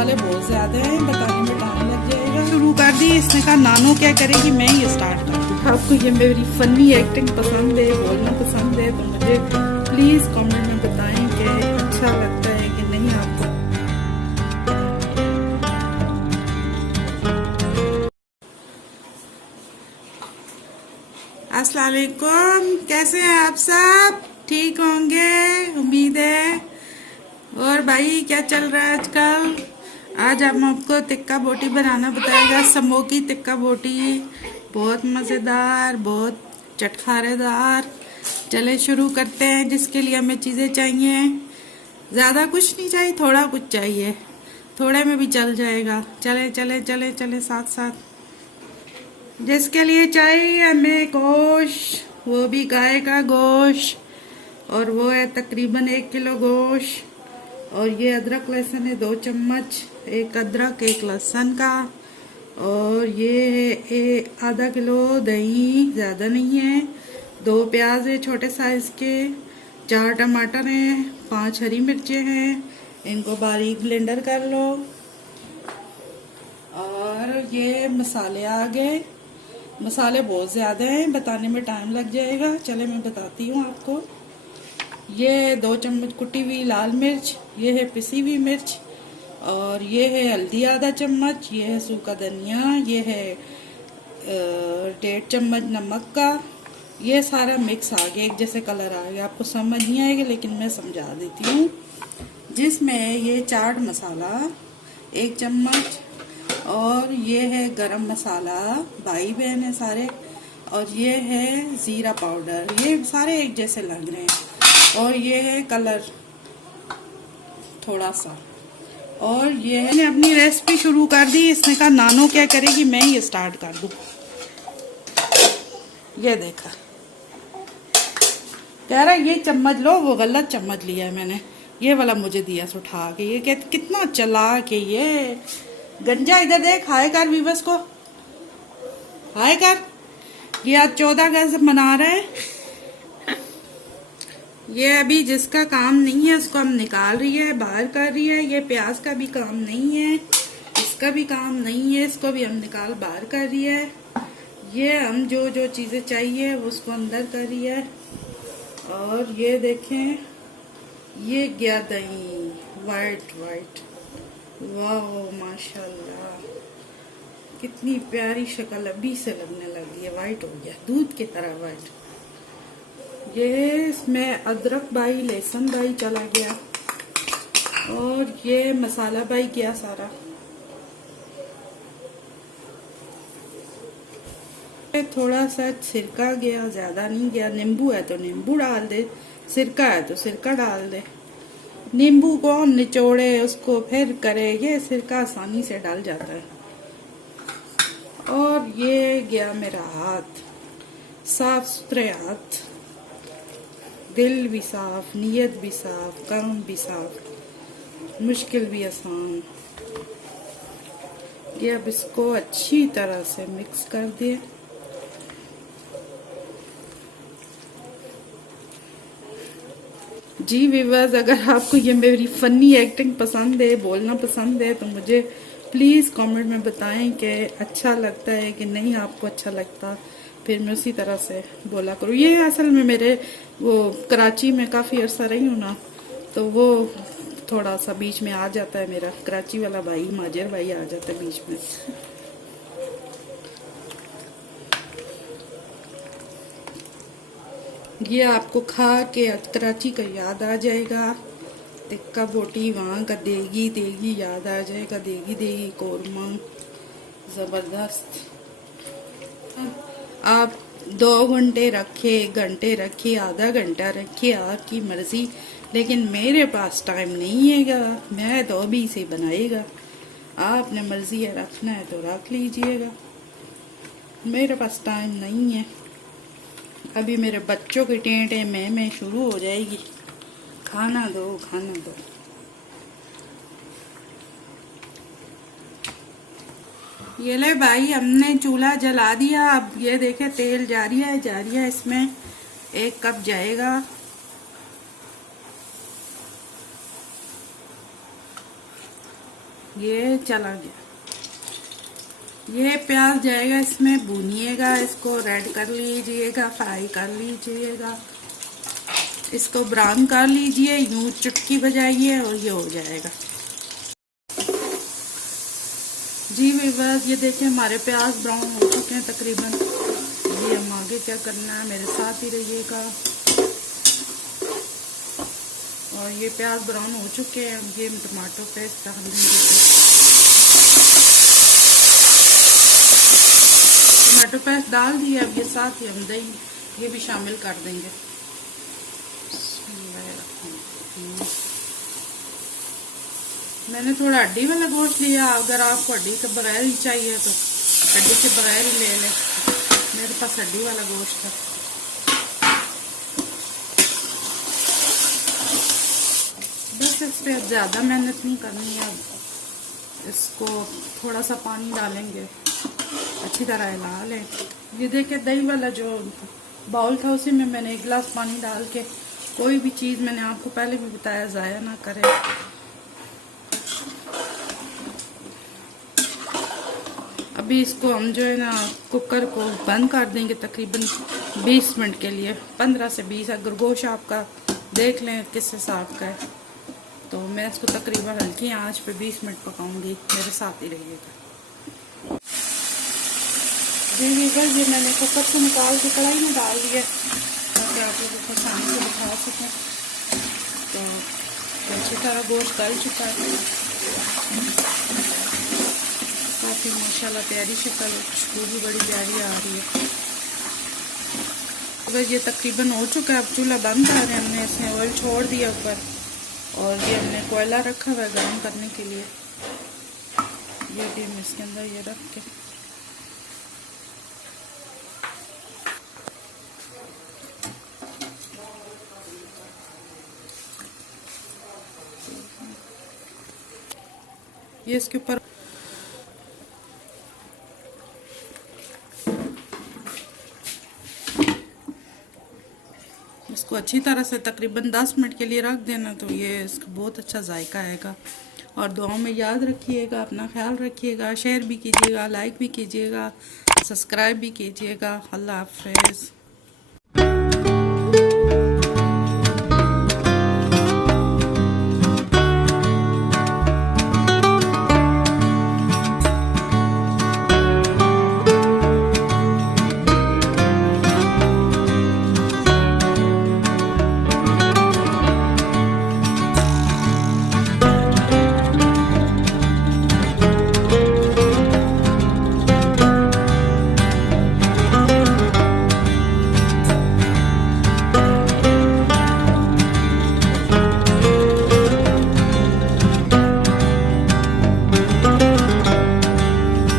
मसाले बहुत ज्यादा हैं, बताने में टाइम लग जाएगा। शुरू कर दी, इसने कहा नानो क्या करेगी, मैं ही स्टार्ट कर दूँ। आपको ये मेरी फनी एक्टिंग पसंद है, बोलना पसंद है, तो मुझे प्लीज कमेंट में बताएं कि अच्छा लगता है कि नहीं आपको। अस्सलाम वालेकुम, कैसे हैं आप सब? ठीक होंगे उम्मीद है। और भाई क्या चल रहा है आजकल? आज हम आपको टिक्का बोटी बनाना बताएगा, स्मोकी टिक्का बोटी, बहुत मज़ेदार, बहुत चटखारेदार। चले शुरू करते हैं। जिसके लिए हमें चीज़ें चाहिए, ज़्यादा कुछ नहीं चाहिए, थोड़ा कुछ चाहिए, थोड़े में भी चल जाएगा। चले चले चले चले साथ साथ। जिसके लिए चाहिए हमें गोश्त, वो भी गाय का गोश्त, और वो है तकरीबन 1 किलो गोश्त। और ये अदरक लहसुन है 2 चम्मच, एक अदरक एक लहसुन का। और ये आधा किलो दही, ज़्यादा नहीं है। 2 प्याज है छोटे साइज़ के, 4 टमाटर हैं, 5 हरी मिर्चें हैं, इनको बारीक ब्लेंडर कर लो। और ये मसाले आ गए। मसाले बहुत ज़्यादा हैं, बताने में टाइम लग जाएगा। चले मैं बताती हूँ आपको। ये 2 चम्मच कुटी हुई लाल मिर्च, ये है पिसी हुई मिर्च, और ये है हल्दी आधा चम्मच, ये है सूखा धनिया, ये है 1.5 चम्मच नमक का। ये सारा मिक्स आ गया, एक जैसे कलर आ गया। आपको समझ नहीं आएगा लेकिन मैं समझा देती हूँ। जिसमें ये चाट मसाला 1 चम्मच, और ये है गरम मसाला, भाई बहन है सारे, और ये है ज़ीरा पाउडर। ये सारे एक जैसे लग रहे हैं। और ये है कलर थोड़ा सा। और ये है, अपनी रेसिपी शुरू कर दी, इसने कहा नानो क्या करेगी, मैं ही स्टार्ट कर दूं। ये देखा, कह रहा ये चम्मच लो, वो गलत चम्मच लिया है मैंने, ये वाला मुझे दिया उठा के। ये कितना चला के ये गंजा। इधर देख, हाय कर वीवर्स को, हाय कर। ये आज 14 अगस्त मना रहे हैं। ये अभी जिसका काम नहीं है उसको हम निकाल रही है, बाहर कर रही है। ये प्याज का भी काम नहीं है, इसका भी काम नहीं है, इसको भी हम निकाल बाहर कर रही है। ये हम जो जो चीजें चाहिए उसको अंदर कर रही है। और ये देखें, ये गया दही, वाइट वाइट, वाह माशाल्लाह, कितनी प्यारी शक्ल अभी से लगने लगी है, वाइट हो गया, दूध की तरह वाइट। ये इसमें अदरक बाई, लहसुन बाई चला गया, और ये मसाला बाई गया सारा। थोड़ा सा सिरका गया, ज्यादा नहीं गया। नींबू है तो नींबू डाल दे, सिरका है तो सिरका डाल दे। नींबू को निचोड़े उसको फिर करे, ये सिरका आसानी से डाल जाता है। और ये गया मेरा हाथ, साफ सुथरे हाथ, दिल भी साफ, नीयत भी साफ, काम भी साफ, मुश्किल भी आसान। ये अब इसको अच्छी तरह से मिक्स कर दिए। जी व्यूअर्स, अगर आपको ये मेरी फनी एक्टिंग पसंद है, बोलना पसंद है, तो मुझे प्लीज़ कमेंट में बताएं कि अच्छा लगता है कि नहीं आपको अच्छा लगता, फिर मैं उसी तरह से बोला करूँ। ये असल में मेरे वो कराची में काफ़ी अरसा रही हूँ ना, तो वो थोड़ा सा बीच में आ जाता है। मेरा कराची वाला भाई, माजिर भाई, आ जाता है बीच में। ये आपको खा के कराची का याद आ जाएगा, टिक्का बोटी वहाँ का देगी देगी याद आ जाएगा, देगी देगी कोरमा, ज़बरदस्त। आप 2 घंटे रखे, 1 घंटे रखिए, आधा घंटा रखिए, आपकी मर्जी, लेकिन मेरे पास टाइम नहीं हैगा, मैं तो अभी से बनाएगा। आपने मर्जी है रखना है तो रख लीजिएगा, मेरे पास टाइम नहीं है। अभी मेरे बच्चों की टेंटे में शुरू हो जाएगी, खाना दो खाना दो। ये ले भाई, हमने चूल्हा जला दिया। अब ये देखे तेल जा रही है इसमें 1 कप जाएगा। ये चला गया। ये प्याज जाएगा इसमें, भूनिएगा इसको, रेड कर लीजिएगा, फ्राई कर लीजिएगा, इसको ब्राउन कर लीजिए, यूं चुटकी बजाइए और ये हो जाएगा। जी व्यूअर्स, ये देखिए हमारे प्याज ब्राउन हो चुके हैं तकरीबन। ये हम आगे क्या करना है, मेरे साथ ही रहिएगा। और ये प्याज ब्राउन हो चुके हैं, ये टमाटो पेस्ट डाल देंगे। टमाटो पेस्ट डाल दिए, अब ये साथ ही हम दही ये भी शामिल कर देंगे। मैंने थोड़ा हड्डी वाला गोश्त लिया, अगर आपको हड्डी के बगैर ही चाहिए तो हड्डी के बगैर ही ले लें। मेरे पास हड्डी वाला गोश्त है। बस इस पर ज़्यादा मेहनत नहीं करनी है। अब इसको थोड़ा सा पानी डालेंगे, अच्छी तरह हिला लें। ये देखिए दही वाला जो बाउल था उसी में मैंने 1 गिलास पानी डाल के, कोई भी चीज़ मैंने आपको पहले भी बताया ज़ाया ना करें। अभी इसको हम जो है ना कुकर को बंद कर देंगे तकरीबन 20 मिनट के लिए, 15 से 20। अगर गोश्त आपका देख लें किस हिसाब का है, तो मैं इसको तकरीबन हल्की आंच पे 20 मिनट पकाऊंगी। मेरे साथ ही रहिएगा। ये मैंने कुकर से निकाल के कढ़ाई में डाल दिया ताकि आप लोगों को सामने से दिखा सकें। तो अच्छी तरह गोश्त गल चुका है, काफ़ी माशाल्लाह प्यारी शक्ल, खुशबू भी बड़ी प्यारी आ रही है। अगर ये तकरीबन हो चुका है, अब चूल्हा बंद कर रहे हैं हमने। इसमें ऑयल छोड़ दिया ऊपर, और ये हमने कोयला रखा हुआ है गर्म करने के लिए। ये भी हम इसके अंदर ये रख के ये इसके ऊपर इसको अच्छी तरह से तकरीबन 10 मिनट के लिए रख देना, तो ये इसका बहुत अच्छा जायका आएगा। और दुआओं में याद रखिएगा, अपना ख्याल रखिएगा, शेयर भी कीजिएगा, लाइक भी कीजिएगा, सब्सक्राइब भी कीजिएगा। अल्लाह हाफ़िज़।